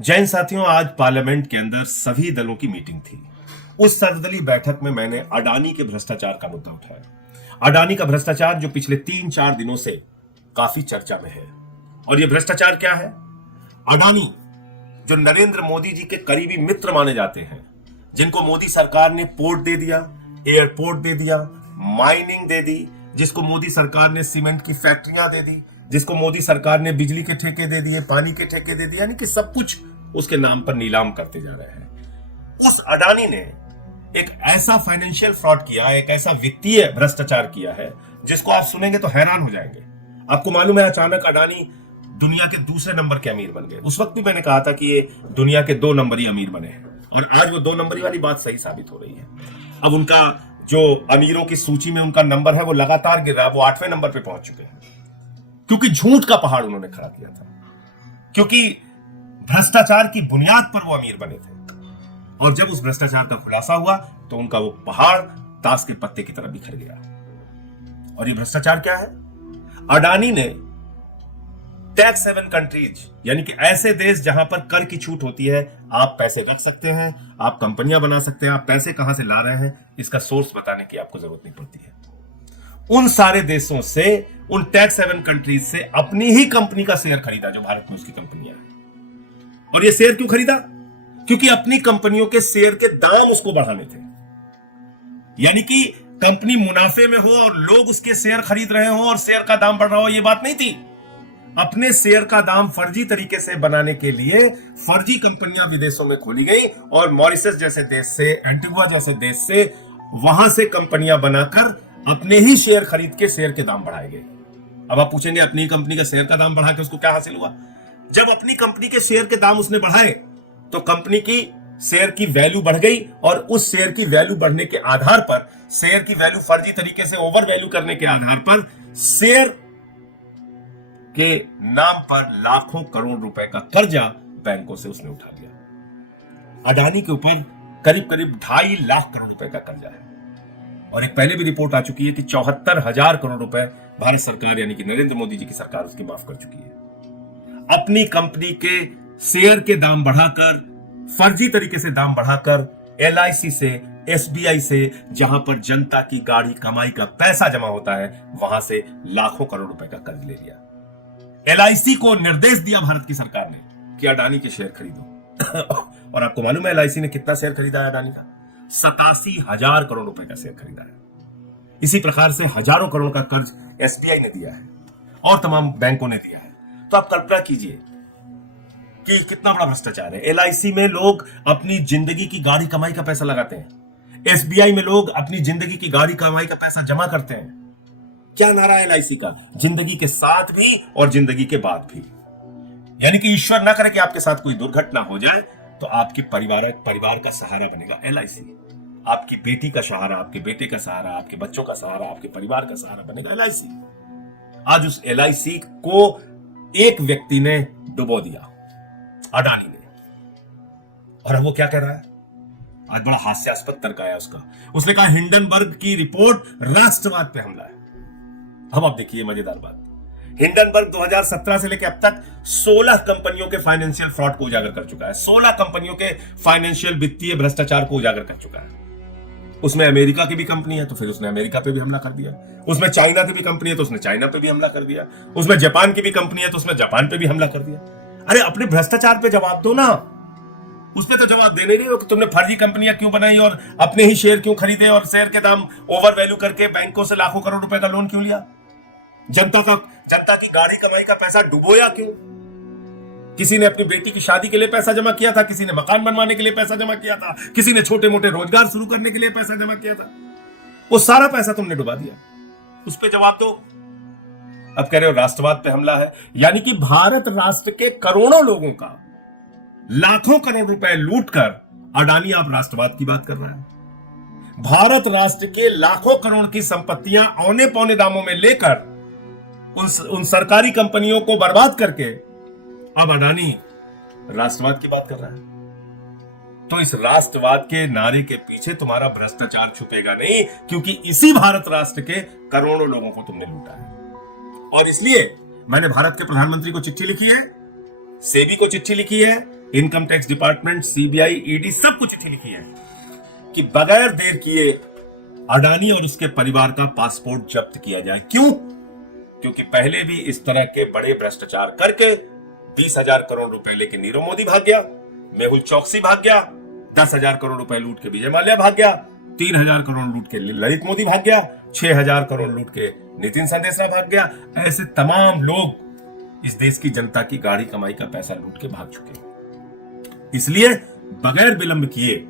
जैन साथियों, आज पार्लियामेंट के अंदर सभी दलों की मीटिंग थी। उस सर्वदलीय बैठक में मैंने अडानी के भ्रष्टाचार का मुद्दा उठाया। अडानी का भ्रष्टाचार जो पिछले 3-4 दिनों से काफी चर्चा में है। और यह भ्रष्टाचार क्या है? अडानी जो नरेंद्र मोदी जी के करीबी मित्र माने जाते हैं, जिनको मोदी सरकार ने पोर्ट दे दिया, एयरपोर्ट दे दिया, माइनिंग दे दी, जिसको मोदी सरकार ने सीमेंट की फैक्ट्रियां दे दी, जिसको मोदी सरकार ने बिजली के ठेके दे दिए, पानी के ठेके दे दिए, यानी कि सब कुछ उसके नाम पर नीलाम करते जा रहे हैं। उस अडानी ने एक ऐसा फाइनेंशियल फ्रॉड किया, एक ऐसा वित्तीय भ्रष्टाचार किया है जिसको आप सुनेंगे तो हैरान हो जाएंगे। आपको मालूम है, अचानक अडानी दुनिया के दूसरे नंबर के अमीर बन गए। उस वक्त भी मैंने कहा था कि ये दुनिया के 2 नंबरी अमीर बने हैं, और आज वो 2 नंबरी वाली बात सही साबित हो रही है। अब उनका जो अमीरों की सूची में उनका नंबर है वो लगातार गिर रहा है। वो 8वें नंबर पे पहुंच चुके हैं, क्योंकि झूठ का पहाड़ उन्होंने खड़ा किया था, क्योंकि भ्रष्टाचार की बुनियाद पर वो अमीर बने थे। और जब उस भ्रष्टाचार का खुलासा हुआ तो उनका वो पहाड़ ताश के पत्ते की तरह बिखर गया। और ये भ्रष्टाचार क्या है? अडानी ने टैक्स हेवन कंट्रीज, यानी कि ऐसे देश जहां पर कर की छूट होती है, आप पैसे रख सकते हैं, आप कंपनियां बना सकते हैं, आप पैसे कहां से ला रहे हैं इसका सोर्स बताने की आपको जरूरत नहीं पड़ती है। उन सारे देशों से, उन टैक्स हेवन कंट्रीज से अपनी ही कंपनी का शेयर खरीदा जो भारत में उसकी कंपनियां हैं। और ये शेयर क्यों खरीदा? क्योंकि अपनी कंपनियों के शेयर के दाम उसको बढ़ाने थे। यानी कि कंपनी मुनाफे में हो और लोग उसके शेयर खरीद रहे हो और शेयर का दाम बढ़ रहा हो, यह बात नहीं थी। अपने शेयर का दाम फर्जी तरीके से बनाने के लिए फर्जी कंपनियां विदेशों में खोली गई, और मॉरिशस जैसे देश से, एंटीगुआ जैसे देश से, वहां से कंपनियां बनाकर अपने ही शेयर खरीद के शेयर के दाम बढ़ाए गए। अब आप पूछेंगे, अपनी कंपनी का शेयर का दाम बढ़ा के उसको क्या हासिल हुआ? जब अपनी कंपनी के शेयर के दाम उसने बढ़ाए तो कंपनी की शेयर की वैल्यू बढ़ गई, और उस शेयर की वैल्यू बढ़ने के आधार पर, शेयर की वैल्यू फर्जी तरीके से ओवर वैल्यू करने के आधार पर, शेयर के नाम पर लाखों करोड़ रुपए का कर्जा बैंकों से उसने उठा लिया। अडानी के ऊपर करीब करीब 2.5 लाख करोड़ रुपए का कर्जा है। और एक पहले भी रिपोर्ट आ चुकी है कि 74,000 करोड़ रुपए भारत सरकार, यानी कि नरेंद्र मोदी जी की सरकार, उसकी माफ कर चुकी है। अपनी कंपनी के शेयर के दाम बढ़ाकर, फर्जी तरीके से दाम बढ़ाकर, LIC से, SBI से, जहां पर जनता की गाढ़ी कमाई का पैसा जमा होता है, वहां से लाखों करोड़ रुपए का कर्ज ले लिया। LIC को निर्देश दिया भारत की सरकार ने कि अडानी के शेयर खरीदो। और आपको मालूम है LIC ने कितना शेयर खरीदा है अडानी का? 87,000 करोड़ रुपए का शेयर खरीदा है। इसी प्रकार से हजारों करोड़ का कर्ज SBI ने दिया है और तमाम बैंकों ने दिया है। तो आप कल्पना कीजिए कि कितना बड़ा भ्रष्टाचार है। LIC में लोग अपनी जिंदगी की गाढ़ी कमाई का पैसा लगाते हैं, SBI में लोग अपनी जिंदगी की गाढ़ी कमाई का पैसा जमा करते हैं। क्या नारा है LIC का? जिंदगी के साथ भी और जिंदगी के बाद भी। यानी कि ईश्वर ना करे कि आपके साथ कोई दुर्घटना हो जाए तो आपके परिवार का सहारा बनेगा LIC। आपकी बेटी का सहारा, आपके बेटे का सहारा, आपके बच्चों का सहारा, आपके परिवार का सहारा बनेगा LIC। आज उस LIC को एक व्यक्ति ने डुबो दिया, अडानी ने। और अब वो क्या कह रहा है? आज बड़ा हास्यास्पद तर्क आया उसका। उसने कहा हिंडनबर्ग की रिपोर्ट राष्ट्रवाद पे हमला है। अब आप देखिए मजेदार बात, हिंडनबर्ग 2017 से लेकर अब तक 16 कंपनियों के फाइनेंशियल फ्रॉड को उजागर कर चुका है। 16 कंपनियों के फाइनेंशियल वित्तीय भ्रष्टाचार को उजागर कर चुका है। उसमें अमेरिका की भी कंपनी है तो फिर उसने अमेरिका पे भी हमला कर दिया। उसमें चाइना की भी कंपनी है तो उसने चाइना पे भी हमला कर दिया। उसमें जापान की भी कंपनी है तो उसने जापान पे भी हमला कर दिया। अरे अपने भ्रष्टाचार पे जवाब दो ना। उस पे तो जवाब दे नहीं रहे हो कि तुमने फर्जी कंपनियां क्यों बनाई और अपने ही शेयर क्यों खरीदे और शेयर के दाम ओवर वैल्यू करके बैंकों से लाखों करोड़ रुपए का लोन क्यों लिया? जनता की गाढ़ी कमाई का पैसा डुबोया क्यों? किसी ने अपनी बेटी की शादी के लिए पैसा जमा किया था, किसी ने मकान बनवाने के लिए पैसा जमा किया था, किसी ने छोटे मोटे रोजगार शुरू करने के लिए पैसा जमा किया था। वो सारा पैसा तुमने डुबा दिया। उस पे जवाब दो। अब कह रहे हो राष्ट्रवाद पे हमला है, यानी कि भारत राष्ट्र के करोड़ों लोगों का लाखों करोड़ रुपए लूटकर अडानी आप राष्ट्रवाद की बात कर रहे हैं। भारत राष्ट्र के लाखों करोड़ की संपत्तियां औने पौने दामों में लेकर उन सरकारी कंपनियों को बर्बाद करके अब अडानी राष्ट्रवाद की बात कर रहा है। तो इस राष्ट्रवाद के नारे के पीछे तुम्हारा भ्रष्टाचार छुपेगा नहीं, क्योंकि इसी भारत राष्ट्र के करोड़ों लोगों को तुमने लूटा है। और इसलिए मैंने भारत के प्रधानमंत्री को चिट्ठी लिखी है, सेबी को चिट्ठी लिखी है, income tax department, CBI, ED सबको चिट्ठी लिखी है कि बगैर देर किए अडानी और उसके परिवार का पासपोर्ट जब्त किया जाए। क्यों? क्योंकि पहले भी इस तरह के बड़े भ्रष्टाचार करके 20,000 करोड़ रुपए लेके नीरव मोदी भाग गया, मेहुल चौकसी भाग गया, 10,000 करोड़ रुपए लूट के विजय माल्या भाग गया, 3,000 करोड़ लूट के ललित मोदी भाग गया, 6,000 करोड़ लूट के नितिन संदेशा भाग गया। ऐसे तमाम लोग इस देश की जनता की गाढ़ी कमाई का पैसा लूट के भाग चुके हैं। इसलिए बगैर विलंब किए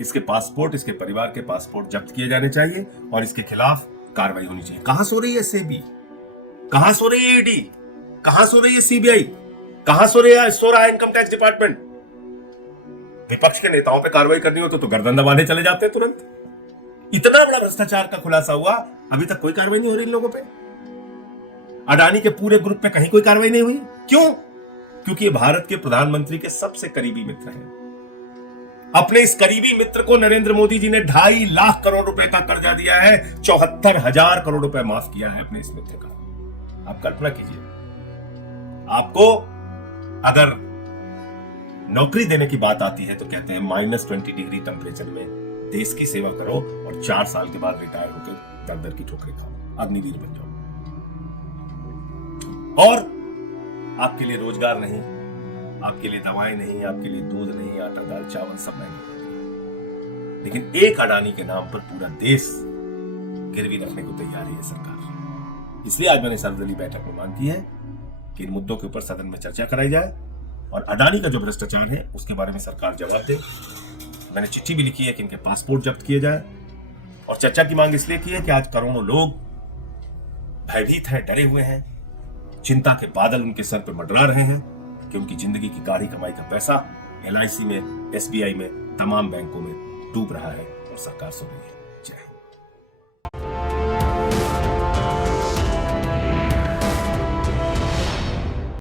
इसके पासपोर्ट, इसके परिवार के पासपोर्ट जब्त किए जाने चाहिए और इसके खिलाफ कार्रवाई होनी चाहिए। कहां सो रही है सेबी, कहां सो रही है ईडी, कहां सो रही है सीबीआई, कहां सो रहा है इनकम टैक्स डिपार्टमेंट? विपक्ष के नेताओं पे कार्रवाई करनी हो तो गर्दन दबाने चले जाते हैं तुरंत। इतना बड़ा भ्रष्टाचार का खुलासा हुआ, अभी तक कोई कार्रवाई नहीं हो रही इन लोगों पे। अडानी के पूरे ग्रुप पे कहीं कोई कार्रवाई नहीं हुई। क्यों? क्योंकि ये भारत के प्रधानमंत्री के सबसे करीबी मित्र हैं। अपने इस करीबी मित्र को नरेंद्र मोदी जी ने 2.5 लाख करोड़ रुपए का कर्जा दिया है, 74,000 करोड़ रुपए माफ किया है अपने इस मित्र का। आप कल्पना कीजिए, आपको अगर नौकरी देने की बात आती है तो कहते हैं -20 डिग्री टेम्परेचर में देश की सेवा करो और 4 साल के बाद रिटायर होकर दर-दर की ठोकरें खाओ, अग्निवीर बन जाओ। और आपके लिए रोजगार नहीं, आपके लिए दवाएं नहीं, आपके लिए दूध नहीं, आटा दाल चावल सब महंगे। लेकिन एक अडानी के नाम पर पूरा देश गिरवी रखने को तैयार है सरकार। इसलिए आज मैंने सर्वदलीय बैठक में मांग की है कि इन मुद्दों के ऊपर सदन में चर्चा कराई जाए और अडानी का जो भ्रष्टाचार है उसके बारे में सरकार जवाब दे। मैंने चिट्ठी भी लिखी है कि इनके पासपोर्ट जब्त किए जाए और चर्चा की मांग इसलिए की है कि आज करोड़ों लोग भयभीत हैं, डरे हुए हैं, चिंता के बादल उनके सर पर मंडरा रहे हैं कि उनकी जिंदगी की गाढ़ी कमाई का पैसा LIC में, SBI में, तमाम बैंकों में डूब रहा है और सरकार सो रही है।